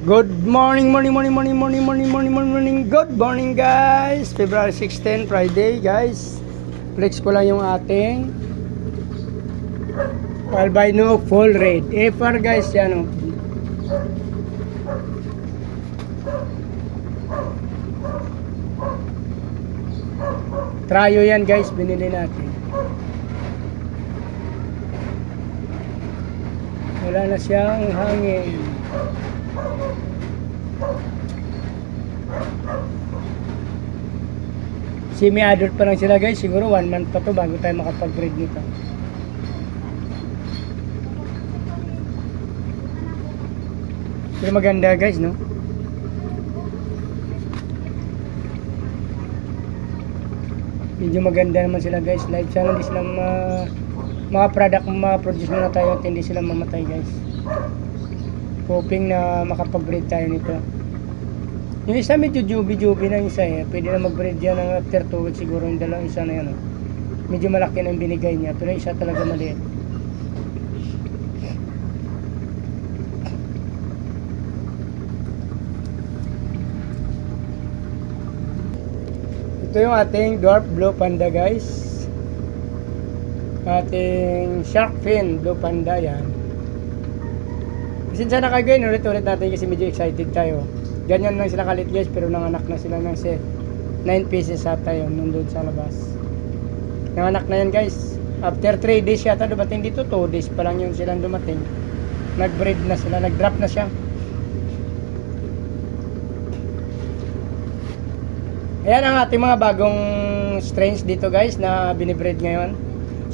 Good morning, good morning guys. February 16, Friday guys. Flex ko lang yung ating albino full red. FR guys yan. Tryo yan guys, binili natin. Wala na siyang hangin. Semi-adult pa lang sila guys, siguro 1 month pa to bago tayo makapag-breed nito. Pero maganda guys, no? Medyo maganda naman sila guys. Live sana hindi sila mga product ma-produce na tayo at hindi sila mamatay guys. Hoping na makapag-breed tayo nito. Yung isa medyo jubi na isa eh. Pwede na mag-breed yan ng after 2 weeks siguro. Yung dalawang isa na yan. Medyo malaki na yung binigay niya. Pero isa talaga maliit. Ito yung ating dwarf blue panda guys. Ating shark fin blue panda yan. Pasensya na kayo guys. Ulit-ulit natin kasi medyo excited tayo. Ganyan lang sila kalit guys, pero nanganak na sila ng 9 pieces ata yun nandun sa labas. Nanganak na yan guys. After 3 days yata dumating dito, 2 days pa lang yun silang dumating. Nag-breed na sila, nag-drop na siya. Ayan ang ating mga bagong strains dito guys na binibreed ngayon.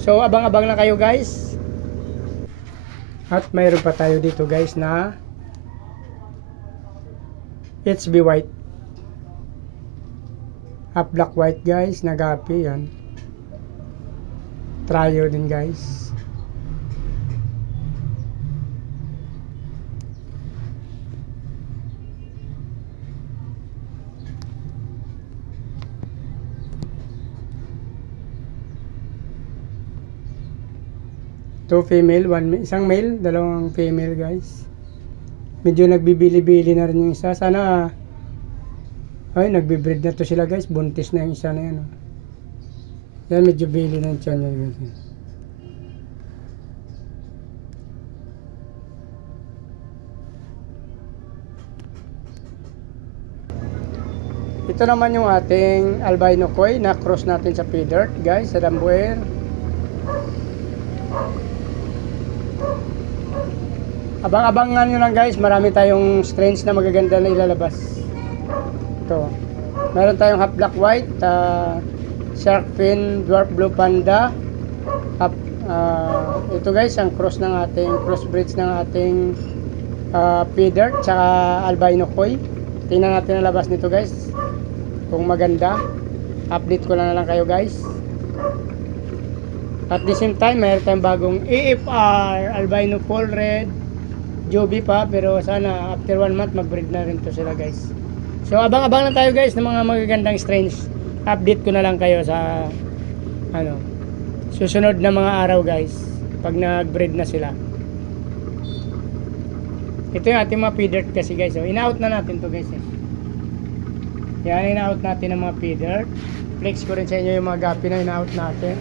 So abang-abang na kayo guys. At mayroon pa tayo dito guys na HB white, half black white guys, nagapi yan. Tryo din guys. Two female, isang male, dalawang female guys. Medyo nagbibili-bili na rin yung isa. Sana ay nagbi-breed na to sila guys. Buntis na yung isa na yan. Yan medyo bili na yung tiyan niya guys. Ito naman yung ating albino koi na cross natin sa pay dirt guys, sa Dambuer. Abang-abangan nyo lang guys, marami tayong strains na magaganda na ilalabas. Ito, meron tayong half black white, shark fin dwarf blue panda. Ito guys, ang cross ng ating crossbreeds ng ating feeder tsaka albino koi. Tingnan natin ang labas nito guys, kung maganda. Update ko lang kayo guys. At the same time, meron tayong bagong AFR albino full red. Joby pa, pero sana after 1 month mag-breed na rin to sila guys. So abang-abang lang tayo guys ng mga magagandang strains. Update ko na lang kayo sa susunod na mga araw guys pag nag-breed na sila. Ito yung ating mga feeder kasi guys. So in-out na natin to guys. Yan, in-out natin ng mga feeder. Flex ko rin sa inyo yung mga gapi na in-out natin.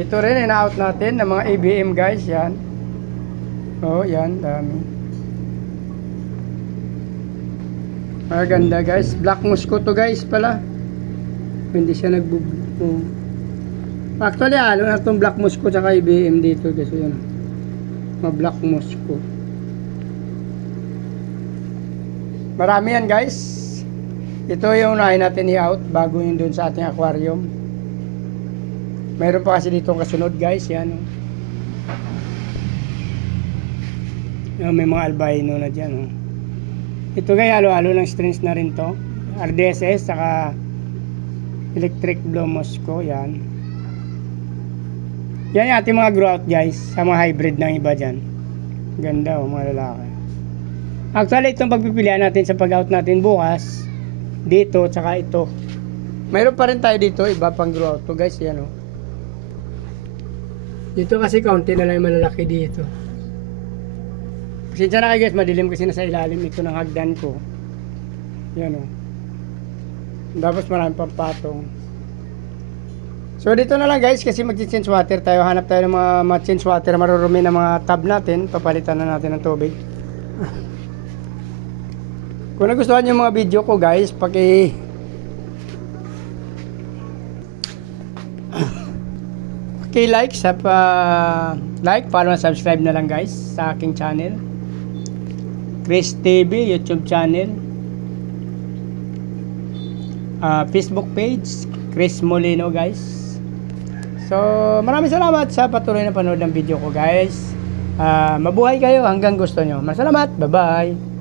Ito rin in-out natin ng mga ABM guys. Yan. Oh, yan, dami. Maganda guys. Black Moscow to guys pala. Hindi siya Actually, halo na itong Black Moscow tsaka IBM dito kasi yun. Mga Black Moscow. Marami yan guys. Ito yung unahin natin i-out bago yun dun sa ating aquarium. Mayroon pa kasi dito kasunod guys. Yan. May mga albino na dyan. Ito guys, halo-halo ng strains na rin to. RDSS saka Electric Blue Moscow. Yan. Yan yung ating mga grow out guys. Sa mga hybrid ng iba dyan. Ganda mga lalaki. Actually itong pagpipilian natin sa pag-out natin bukas. Dito tsaka ito. Mayroon pa rin tayo dito. Iba pang grow out to guys. Yan Dito kasi kaunti na lang yung malalaki dito. Pasensya na kayo guys, madilim kasi nasa ilalim ito ng hagdan ko. Yan o. Tapos marami pang patong. So dito na lang guys, kasi mag-change water tayo. Hanap tayo ng mga change water, marurumi na mga tab natin. Papalitan na natin ng tubig. Kung nagustuhan yung mga video ko guys, like, follow and subscribe na lang guys sa aking channel. Chris TV YouTube channel, Facebook page Chris Molino guys. So maraming salamat sa patuloy na panood ng video ko guys. Mabuhay kayo hanggang gusto nyo. Maraming salamat, bye bye.